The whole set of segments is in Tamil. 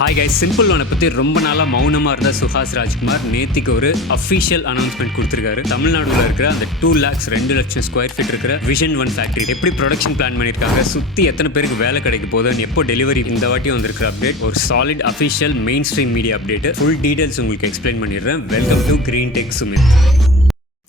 ஹாய் கைஸ், சிம்பிள் ஒன்னை பற்றி ரொம்ப நாளாக மௌனமாக இருந்த சுஹாஸ் ராஜ்குமார் நேத்திக்கு ஒரு அஃபிஷியல் அனௌன்ஸ்மெண்ட் கொடுத்துருக்காரு. தமிழ்நாடுல இருக்கிற அந்த 2,02,00,000 ஸ்கொயர் ஃபீட் இருக்கிற விஷன் 1 ஃபேக்ட்ரி எப்படி ப்ரொடக்ஷன் பிளான் பண்ணியிருக்காங்க, சுற்றி எத்தனை பேருக்கு வேலை கிடைக்க போகுதுன்னு, எப்போ டெலிவரி, இந்த வாட்டி வந்திருக்கிற அப்டேட் ஒரு solid official mainstream media update. Full details உங்களுக்கு எக்ஸ்பிளைன் பண்ணிடுறேன். Welcome to GreenTech Sumith.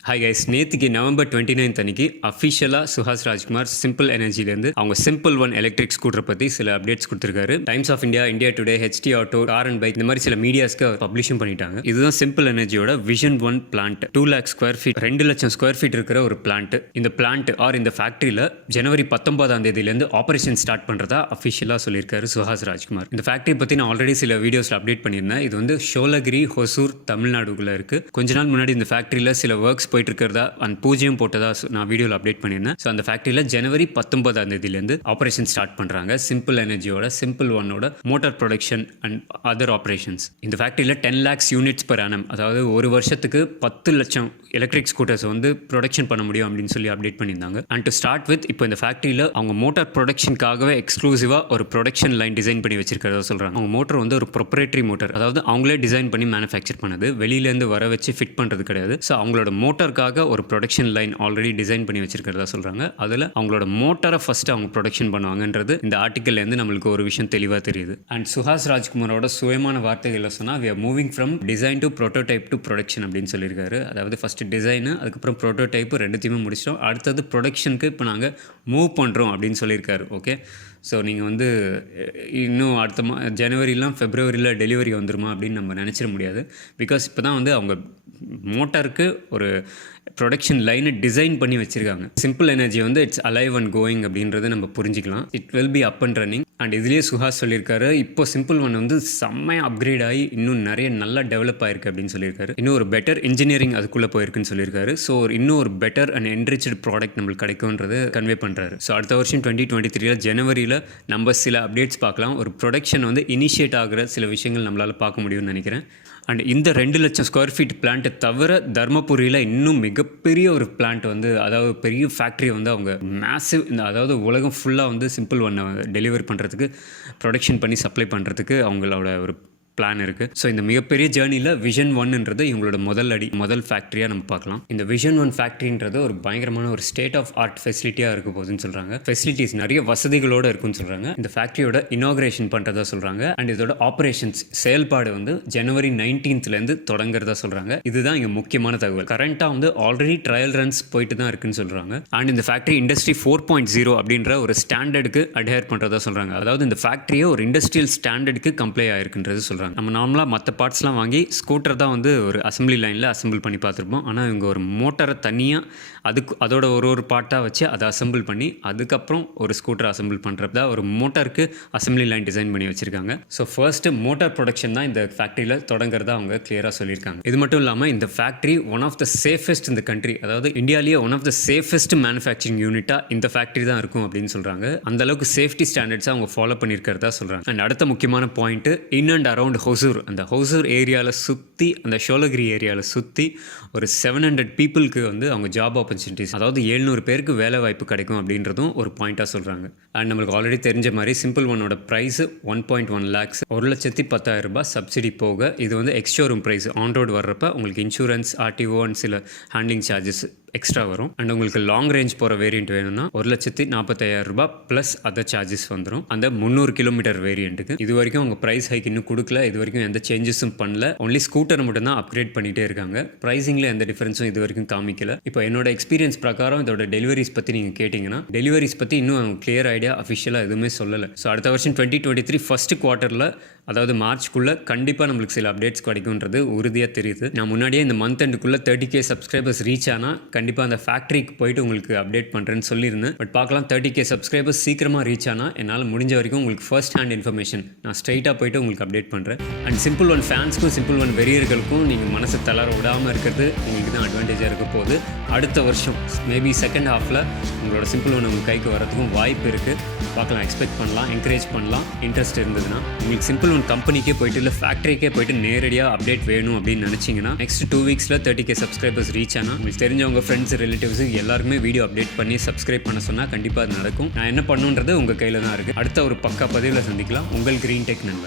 Hi guys, நேற்றுக்கு நவம்பர் 29 அன்னைக்கு அஃபிஷியலாக சுஹாஸ் ராஜ்குமார் சிம்பிள் எனர்ஜிலேருந்து அவங்க சிம்பிள் 1 எலக்ட்ரிக் ஸ்கூட்டரை பற்றி சில அப்டேட்ஸ் கொடுத்துருக்காரு. Times of India, India today, HT auto, car and bike, இந்த மாதிரி சில மீடியாஸ்க்கு பப்ளிஷும் பண்ணிட்டாங்க. இதுதான் சிம்பிள் எனர்ஜியோட vision 1 plant. 2,00,000 square feet, 2,00,000 square feet இருக்கிற ஒரு பிளான்ட். இந்த பிளான்ட் ஆர் இந்த ஃபேக்ட்ரியில் ஜனவரி 19 ஆபரேஷன் ஸ்டார்ட் பண்ணுறதா அஃபிஷியலாக சொல்லியிருக்காரு சுஹாஸ் ராஜ்குமார். இந்த ஃபேக்ட்ரி பற்றி நான் ஆல்ரெடி சில வீடியோஸில் அப்டேட் பண்ணியிருந்தேன். இது வந்து ஷோலகிரி, ஹொசூர், தமிழ்நாடுக்குள்ளே இருக்குது. கொஞ்ச நாள் முன்னாடி இந்த ஃபேக்ட்ரியில் சில ஒர்க்ஸ் போயிட்டு இருக்கிறதா அண்ட் பூஜ்ஜியம் போட்டதா நான் வீடியோவில் அப்டேட் பண்ணியிருந்தேன். ஸோ அந்த ஃபேக்ட்ரியில் ஜனவரி 19 ஆபரேஷன் ஸ்டார்ட் பண்ணுறாங்க. சிம்பிள் எனர்ஜியோட சிம்பிள் 1ஓட motor production and other operations. இந்த ஃபேக்ட்ரியில் 10 lakhs யூனிட்ஸ் per annum, அதாவது ஒரு வருஷத்துக்கு 10 லட்சம் எலக்ட்ரிக் ஸ்கூட்டர்ஸ் வந்து ப்ரொடக்ஷன் பண்ண முடியும் அப்படின்னு சொல்லி அப்டேட் பண்ணியிருந்தாங்க. அண்ட் டு ஸ்டார்ட் வித், இப்போ இந்த ஃபேக்ட்ரியில் அவங்க மோட்டார் ப்ரொடக்ஷனுக்காகவே எக்ஸ்க்ளூசிவாக ஒரு ப்ரொடக்ஷன் லைன் டிசைன் பண்ணி வச்சிருக்கிறதா சொல்கிறாங்க. அவங்க மோட்டர் வந்து ஒரு ப்ரொப்ரேட்டரி மோட்டர், அதாவது அவங்களே டிசைன் பண்ணி மேனுஃபேக்சர் பண்ணது, வெளியிலேருந்து வர வச்சு ஃபிட் பண்ணுறது கிடையாது. ஸோ அவங்களோட மோட்டருக்காக ஒரு ப்ரொடக்ஷன் லைன் ஆல்ரெடி டிசைன் பண்ணி வச்சிருக்கிறதா சொல்கிறாங்க. அதில் அவங்களோட மோட்டரை ஃபஸ்ட்டு அவங்க ப்ரொடக்ஷன் பண்ணுவாங்கன்றது இந்த ஆர்டிக்கல்லேருந்து நம்மளுக்கு ஒரு விஷயம் தெளிவாக தெரியுது. அண்ட் சுஹாஸ் ராஜ்குமாரோட சுயமான வார்த்தைகளில் சொன்னால், we are moving from design to prototype to production அப்படின்னு சொல்லியிருக்காரு. அதாவது ஃபஸ்ட்டு டிசைனு, அதுக்கப்புறம் ப்ரோட்டோடைப்பு, ரெண்டுத்தையுமே முடிச்சிட்டோம். அடுத்தது ப்ரொடக்ஷனுக்கு இப்போ நாங்கள் மூவ் பண்ணுறோம் அப்படின்னு சொல்லியிருக்காரு. ஓகே, ஸோ நீங்கள் வந்து இன்னும் அடுத்த ஜனவரிலாம் ஃபெப்ரவரியில் டெலிவரி வந்துருமா அப்படின்னு நம்ம நினச்சிட முடியாது. பிகாஸ் இப்போ தான் வந்து அவங்க மோட்டாருக்கு ஒரு ப்ரொடக்ஷன் லைனை டிசைன் பண்ணி வச்சுருக்காங்க. சிம்பிள் எனர்ஜி வந்து இட்ஸ் அலைவ் அண்ட் கோயிங் அப்படின்றத நம்ம புரிஞ்சிக்கலாம். It will be up and running. And இதுலேயே சுஹாஸ் சொல்லியிருக்காரு, இப்போ சிம்பிள் 1 வந்து செம்மையாக அப்கிரேட் ஆகி இன்னும் நிறைய நல்லா டெவலப் ஆயிருக்கு அப்படின்னு சொல்லியிருக்காரு. இன்னும் ஒரு பெட்டர் இன்ஜினியரிங் அதுக்குள்ளே போயிருக்குன்னு சொல்லியிருக்காரு. ஸோ இன்னும் ஒரு பெட்டர் அண்ட் என்ரிச்டு ப்ராடக்ட் நம்மளுக்கு கிடைக்கும்ன்றது கன்வே பண்ணுறாரு. ஸோ அடுத்த வருஷம் 2023 ஜனவரியில் நம்ம சில அப்டேட்ஸ் பார்க்கலாம். ஒரு ப்ரொடக்ஷன் வந்து இனிஷியேட் ஆகிற சில விஷயங்கள் நம்மளால் பார்க்க முடியும்னு நினைக்கிறேன். அண்ட் இந்த 2,00,000 ஸ்கொயர் ஃபீட் பிளான்ட்டை தவிர தர்மபுரியில் இன்னும் மிகப்பெரிய ஒரு பிளான்ட் வந்து, அதாவது பெரிய ஃபேக்ட்ரி வந்து அவங்க மேசிவ், இந்த அதாவது உலகம் ஃபுல்லாக வந்து சிம்பிள் 1 டெலிவரி பண்ணுறதுக்கு, ப்ரொடக்ஷன் பண்ணி சப்ளை பண்ணுறதுக்கு அவங்களோட ஒரு பிளான் இருக்குது. ஸோ இந்த மிகப்பெரிய ஜேர்னியில் விஷன் 1ன்றது இவங்களோட முதல் ஃபேக்ட்ரியாக நம்ம பார்க்கலாம். இந்த விஷன் 1 ஃபேக்ட்ரின்றது ஒரு பயங்கரமான ஒரு ஸ்டேட் ஆஃப் ஆர்ட் ஃபெசிலிட்டியாக இருக்க போகுதுன்னு சொல்கிறாங்க. ஃபெசிலிட்டிஸ் நிறைய வசதிகளோடு இருக்குன்னு சொல்கிறாங்க. இந்த ஃபேக்ட்ரியோட இனாக்ரேஷன் பண்ணுறதா சொல்கிறாங்க. அண்ட் இதோட ஆப்ரேஷன்ஸ் செயல்பாடு வந்து ஜனவரி 19 தொடங்குறதா சொல்கிறாங்க. இதுதான் இங்கே முக்கியமான தகவல். கரண்ட்டாக வந்து ஆல்ரெடி ட்ரையல் ரன்ஸ் போயிட்டு தான் இருக்குன்னு சொல்கிறாங்க. அண்ட் இந்த ஃபேக்ட்ரி இண்டஸ்ட்ரி 4.0 அப்படின்ற ஒரு ஸ்டாண்டர்டுக்கு அட்ஹேர் பண்ணுறதா சொல்கிறாங்க. அதாவது இந்த ஃபேக்ட்ரியை ஒரு இண்டஸ்ட்ரியல் ஸ்டாண்டர்டுக்கு கம்ப்ளை ஆயிருக்குன்றது சொல்கிறாங்க. நம்ம நார்மலாக மற்ற பார்ட்ஸ்லாம் வாங்கி ஸ்கூட்டர் தான் வந்து ஒரு அசம்பிளி லைனில் அசம்பிள் பண்ணி பார்த்துருப்போம். ஆனால் இவங்க ஒரு மோட்டரை தனியாக அதோட ஒரு பார்ட்டாக வச்சு அதை அசம்பிள் பண்ணி அதுக்கப்புறம் ஒரு ஸ்கூட்டர் அசம்பிள் பண்ணுறதா ஒரு மோட்டருக்கு அசம்பிளி லைன் டிசைன் பண்ணி வச்சுருக்காங்க. ஸோ ஃபர்ஸ்ட்டு மோட்டார் ப்ரொடக்ஷன் தான் இந்த ஃபேக்ட்ரியில் தொடங்குறதா அவங்க கிளியராக சொல்லியிருக்காங்க. இது மட்டும் இல்லாமல் இந்த factory one of the safest இந்த கண்ட்ரி, அதாவது இந்தியாவிலேயே one of the safest manufacturing யூனிட்டாக இந்த ஃபேக்ட்ரி தான் இருக்கும் அப்படின்னு சொல்கிறாங்க. அந்தளவுக்கு சேஃப்டி ஸ்டாண்டர்ட்ஸை அவங்க ஃபாலோ பண்ணியிருக்கிறதா சொல்கிறாங்க. அண்ட் அடுத்த முக்கியமான point, in and around Hosur, அந்த ஹொசூர் ஏரியாவில் சுற்றி, அந்த ஷோலகிரி ஏரியாவில் சுற்றி ஒரு 700 பீப்புளுக்கு வந்து அவங்க ஜாப் ஆப்பர்ச்சுனிட்டிஸ், அதாவது 700 பேருக்கு வேலை வாய்ப்பு கிடைக்கும் அப்படின்றதும் ஒரு பாயிண்ட்டாக சொல்கிறாங்க. அண்ட் நம்மளுக்கு ஆல்ரெடி தெரிஞ்ச மாதிரி சிம்பிள் 1ஓட ப்ரைஸ் 1.1 lakhs, 1,10,000 சப்சிடி போக. இது வந்து எக்ஸ்ஷோரூம் ப்ரைஸ். ஆன் ரோடு வர்றப்ப உங்களுக்கு இன்சூரன்ஸ், RTO அண்ட் சில ஹேண்ட்லிங் சார்ஜஸ் எக்ஸ்ட்ரா வரும். அண்ட் உங்களுக்கு லாங் ரேஞ்ச் போகிற வேரியண்ட் வேணும்னா 1,45,000 ப்ளஸ் அதர் சார்ஜஸ் வந்துடும் அந்த 300 கிலோமீட்டர் வேரியண்ட்டுக்கு. இது வரைக்கும் அவங்க ப்ரைஸ் ஹைக் இன்னும் கொடுக்கல. இது வரைக்கும் எந்த சேஞ்சஸும் பண்ணல. ஒன்லி ஸ்கூட்டரை மட்டும் தான் அப்கிரேட் பண்ணிகிட்டே இருக்காங்க. ப்ரைஸிங்கில் எந்த டிஃபரன்ஸும் இது வரைக்கும் காமிக்கல. இப்போ என்னோட எக்ஸ்பீரியன்ஸ் பிரகாரம் இதோட டெலிவரிஸ் பற்றி நீங்கள் கேட்டிங்கன்னா, டெலிவரிஸ் பற்றி இன்னும் கிளியர் ஐடியா அஃபிஷியலாக எதுவுமே சொல்லலை. ஸோ அடுத்த வருஷம் 2023 ஃபஸ்ட்டு குவார்ட்டரில், அதாவது மார்ச்க்குள்ளே கண்டிப்பாக நம்மளுக்கு சில அப்டேட்ஸ் கிடைக்கும்ன்றது உறுதியாக தெரியுது. நான் முன்னாடியே இந்த மந்த் எண்டுக்குள்ளே 30K சப்ஸ்கிரைபர்ஸ் ரீச் ஆனால் கண்டிப்பாக அந்த ஃபேக்ட்ரிக்கு போயிட்டு உங்களுக்கு அப்டேட் பண்ணுறேன்னு சொல்லியிருந்தேன். பட் பார்க்கலாம், 30K சப்ஸ்கிரைபர்ஸ் சீக்கிரமாக ரீச் ஆனால் என்னால் முடிஞ்ச வரைக்கும் உங்களுக்கு ஃபர்ஸ்ட் ஹேண்ட் இன்ஃபர்மேஷன் நான் ஸ்ட்ரைட்டாக போயிட்டு உங்களுக்கு அப்டேட் பண்ணுறேன். அண்ட் சிம்பிள் 1 ஃபேன்ஸ்க்கும் சிம்பிள் 1 வெறியர்களுக்கும் நீங்கள் மனசை தளர விடாமல் இருக்கிறது உங்களுக்கு தான் அட்வான்டேஜாக இருக்க போகுது. அடுத்த வருஷம் மேபி செகண்ட் ஹாஃபில் உங்களோட சிம்பிள் 1 உங்கள் கைக்கு வரதுக்கும் வாய்ப்பு இருக்குது. பார்க்கலாம், எக்ஸ்பெக்ட் பண்ணலாம், என்கரேஜ் பண்ணலாம். இன்ட்ரெஸ்ட் இருந்ததுன்னா உங்களுக்கு சிம்பிள் 1 கம்பெனிக்கே போயிட்டு இல்லை ஃபேக்ட்ரிக்கே போயிட்டு நேரடியாக அப்டேட் வேணும் அப்படின்னு நினச்சிங்கன்னா, நெக்ஸ்ட் 2 வீக்ஸில் 30K சப்ஸ்கிரைபர்ஸ் ரீச் ஆனால் உங்களுக்கு தெரிஞ்சவங்க ஃப்ரெண்ட்ஸ், ரிலேட்டிவ்ஸு எல்லாருமே வீடியோ அப்டேட் பண்ணி சப்ஸ்கிரைப் பண்ண சொன்னால் கண்டிப்பாக அது நடக்கும். நான் என்ன பண்ணுன்றது உங்கள் கையில் தான் இருக்குது. அடுத்த ஒரு பக்கா பதிவில் சந்திக்கலாம். உங்கள் GreenTech நண்பன்.